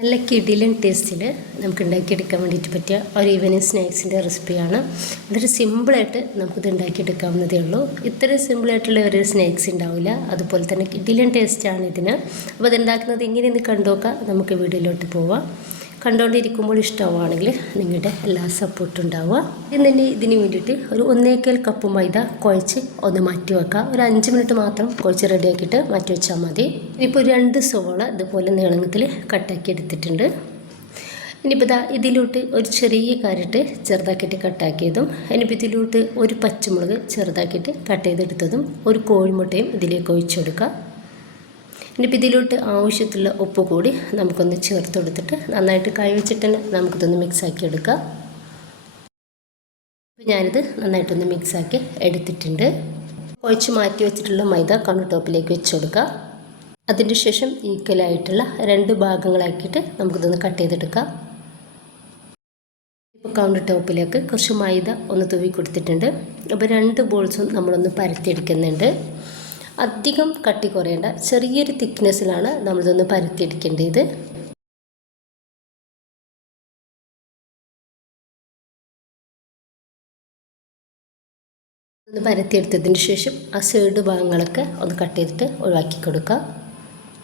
നല്ല കിടിലൻ ടേസ്റ്റിൽ നമുക്ക് ഉണ്ടാക്കിയെടുക്കാൻ വേണ്ടിയിട്ട് പറ്റിയ ഒരു ഈവനിങ് സ്നാക്സിൻ്റെ റെസിപ്പിയാണ്. വളരെ സിമ്പിളായിട്ട് നമുക്കിത് ഉണ്ടാക്കിയെടുക്കാവുന്നതേ ഉള്ളൂ. ഇത്രയും സിമ്പിളായിട്ടുള്ള ഒരു സ്നാക്സ് ഉണ്ടാവില്ല. അതുപോലെ തന്നെ കിടിലൻ ടേസ്റ്റാണ് ഇതിന്. അപ്പോൾ ഇതുണ്ടാക്കുന്നത് എങ്ങനെയെന്ന് കണ്ടുനോക്കാം. നമുക്ക് വീഡിയോയിലോട്ട് പോവാം. കണ്ടുകൊണ്ടിരിക്കുമ്പോൾ ഇഷ്ടമാണെങ്കിൽ നിങ്ങളുടെ എല്ലാ സപ്പോർട്ടും ഉണ്ടാവുക. ഇന്ന് ഇതിന് വേണ്ടിയിട്ട് ഒരു 1/4 കപ്പ് മൈദ കുഴച്ച് ഒന്ന് മാറ്റി വെക്കാം. ഒരു 5 മിനിറ്റ് മാത്രം കുഴച്ച് റെഡിയാക്കിയിട്ട് മാറ്റി വെച്ചാൽ മതി. ഇപ്പോൾ 2 സവോള ഇതുപോലെ നീളത്തിൽ കട്ടാക്കി എടുത്തിട്ടുണ്ട്. ഇനിയിപ്പോൾ ഇതിലോട്ട് ഒരു ചെറിയ കാരറ്റ് ചെറുതാക്കിയിട്ട് കട്ടാക്കിയതും, ഇനിയിപ്പോൾ ഇതിലോട്ട് ഒരു പച്ചമുളക് ചെറുതാക്കിയിട്ട് കട്ട് ചെയ്തെടുത്തതും, ഒരു കോഴിമുട്ടയും ഇതിലേക്ക് ഒഴിച്ചു കൊടുക്കുക. ഇനിയിപ്പോൾ ഇതിലോട്ട് ആവശ്യത്തിലുള്ള ഉപ്പ് കൂടി നമുക്കൊന്ന് ചേർത്ത് കൊടുത്തിട്ട് നന്നായിട്ട് കൈ വെച്ചിട്ട് തന്നെ നമുക്കിതൊന്ന് മിക്സാക്കി എടുക്കാം. അപ്പോൾ ഞാനിത് നന്നായിട്ടൊന്ന് മിക്സാക്കി എടുത്തിട്ടുണ്ട്. കുഴച്ച് മാറ്റി വെച്ചിട്ടുള്ള മൈദ കൗണ്ടർ ടോപ്പിലേക്ക് വെച്ച് കൊടുക്കുക. അതിൻ്റെ ശേഷം ഈക്വലായിട്ടുള്ള 2 ഭാഗങ്ങളാക്കിയിട്ട് നമുക്കിതൊന്ന് കട്ട് ചെയ്തെടുക്കാം. ഇപ്പോൾ കൗണ്ടർ ടോപ്പിലേക്ക് കുറച്ച് മൈദ ഒന്ന് തൂവി കൊടുത്തിട്ടുണ്ട്. അപ്പോൾ 2 ബോൾസും നമ്മളൊന്ന് പരത്തിയെടുക്കുന്നുണ്ട്. അധികം കട്ടി കുറയേണ്ട ചെറിയൊരു തിക്നെസ്സിലാണ് നമ്മളിതൊന്ന് പരത്തിയെടുക്കേണ്ടത്. ഒന്ന് പരത്തിയെടുത്തതിന് ശേഷം ആ സൈഡ് ഭാഗങ്ങളൊക്കെ ഒന്ന് കട്ട് ചെയ്തിട്ട് ഒഴിവാക്കി കൊടുക്കുക.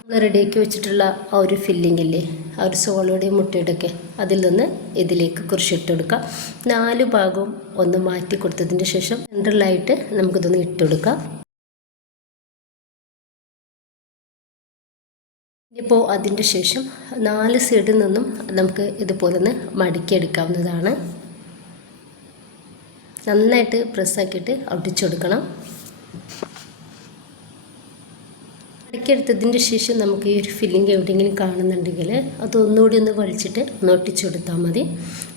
ഒന്ന് റെഡിയാക്കി വെച്ചിട്ടുള്ള ആ ഒരു ഫില്ലിങ്ങില്ലേ, ആ ഒരു സോളയുടെയും മുട്ടയുടെയൊക്കെ അതിൽ നിന്ന് ഇതിലേക്ക് കുറിച്ചിട്ട് കൊടുക്കുക. 4 ഭാഗവും ഒന്ന് മാറ്റി കൊടുത്തതിന് ശേഷം സെൻട്രലായിട്ട് നമുക്കിതൊന്ന് ഇട്ടുകൊടുക്കാം. ഇപ്പോൾ അതിൻ്റെ ശേഷം 4 സൈഡിൽ നിന്നും നമുക്ക് ഇതുപോലെ ഒന്ന് മടക്കിയെടുക്കാവുന്നതാണ്. നന്നായിട്ട് പ്രസ്സാക്കിയിട്ട് ഒട്ടിച്ചെടുക്കണം. മടക്കിയെടുത്തതിൻ്റെ ശേഷം നമുക്ക് ഈ ഒരു ഫില്ലിങ് എവിടെയെങ്കിലും കാണുന്നുണ്ടെങ്കിൽ അതൊന്നുകൂടി ഒന്ന് വലിച്ചിട്ട് ഒന്ന് ഒട്ടിച്ചെടുത്താൽ മതി.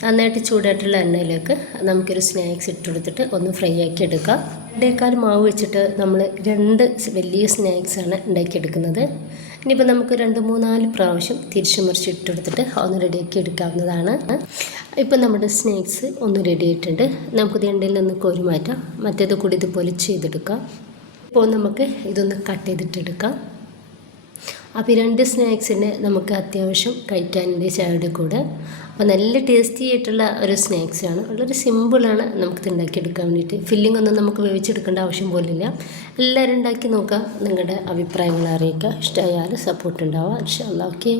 നന്നായിട്ട് ചൂടായിട്ടുള്ള എണ്ണയിലേക്ക് നമുക്കൊരു സ്നാക്സ് ഇട്ട് കൊടുത്തിട്ട് ഒന്ന് ഫ്രൈ ആക്കി എടുക്കാം. 2 മാവ് വെച്ചിട്ട് നമ്മൾ 2 വലിയ സ്നാക്സാണ് ഉണ്ടാക്കിയെടുക്കുന്നത്. ഇനിയിപ്പോൾ നമുക്ക് 2-3-4 പ്രാവശ്യം തിരിച്ചു മറിച്ച് ഇട്ടെടുത്തിട്ട് ഒന്ന് റെഡിയാക്കി എടുക്കാവുന്നതാണ്. ഇപ്പോൾ നമ്മുടെ സ്നാക്സ് ഒന്ന് റെഡി ആയിട്ടുണ്ട്. നമുക്കിത് എണ്ണയിൽ നിന്ന് കോരി മാറ്റാം. മറ്റേത് കൂടി ഇതുപോലെ ചെയ്തെടുക്കാം. ഇപ്പോൾ നമുക്ക് ഇതൊന്ന് കട്ട് ചെയ്തിട്ടെടുക്കാം. അപ്പോൾ ഈ 2 സ്നാക്സിന് നമുക്ക് അത്യാവശ്യം കഴിക്കാനുണ്ട് ചായയുടെ കൂടെ. അപ്പോൾ നല്ല ടേസ്റ്റി ആയിട്ടുള്ള ഒരു സ്നാക്സാണ്. വളരെ സിമ്പിളാണ് നമുക്കിത് ഉണ്ടാക്കിയെടുക്കാൻ വേണ്ടിയിട്ട്. ഫില്ലിംഗ് ഒന്നും നമുക്ക് വേവിച്ചെടുക്കേണ്ട ആവശ്യം പോലില്ല. എല്ലാവരും ഉണ്ടാക്കി നോക്കുക. നിങ്ങളുടെ അഭിപ്രായങ്ങൾ അറിയിക്കുക. ഇഷ്ടമായാൽ സപ്പോർട്ട് ഉണ്ടാവുക. ഇൻഷാ അല്ലാഹ്. ഓക്കെ.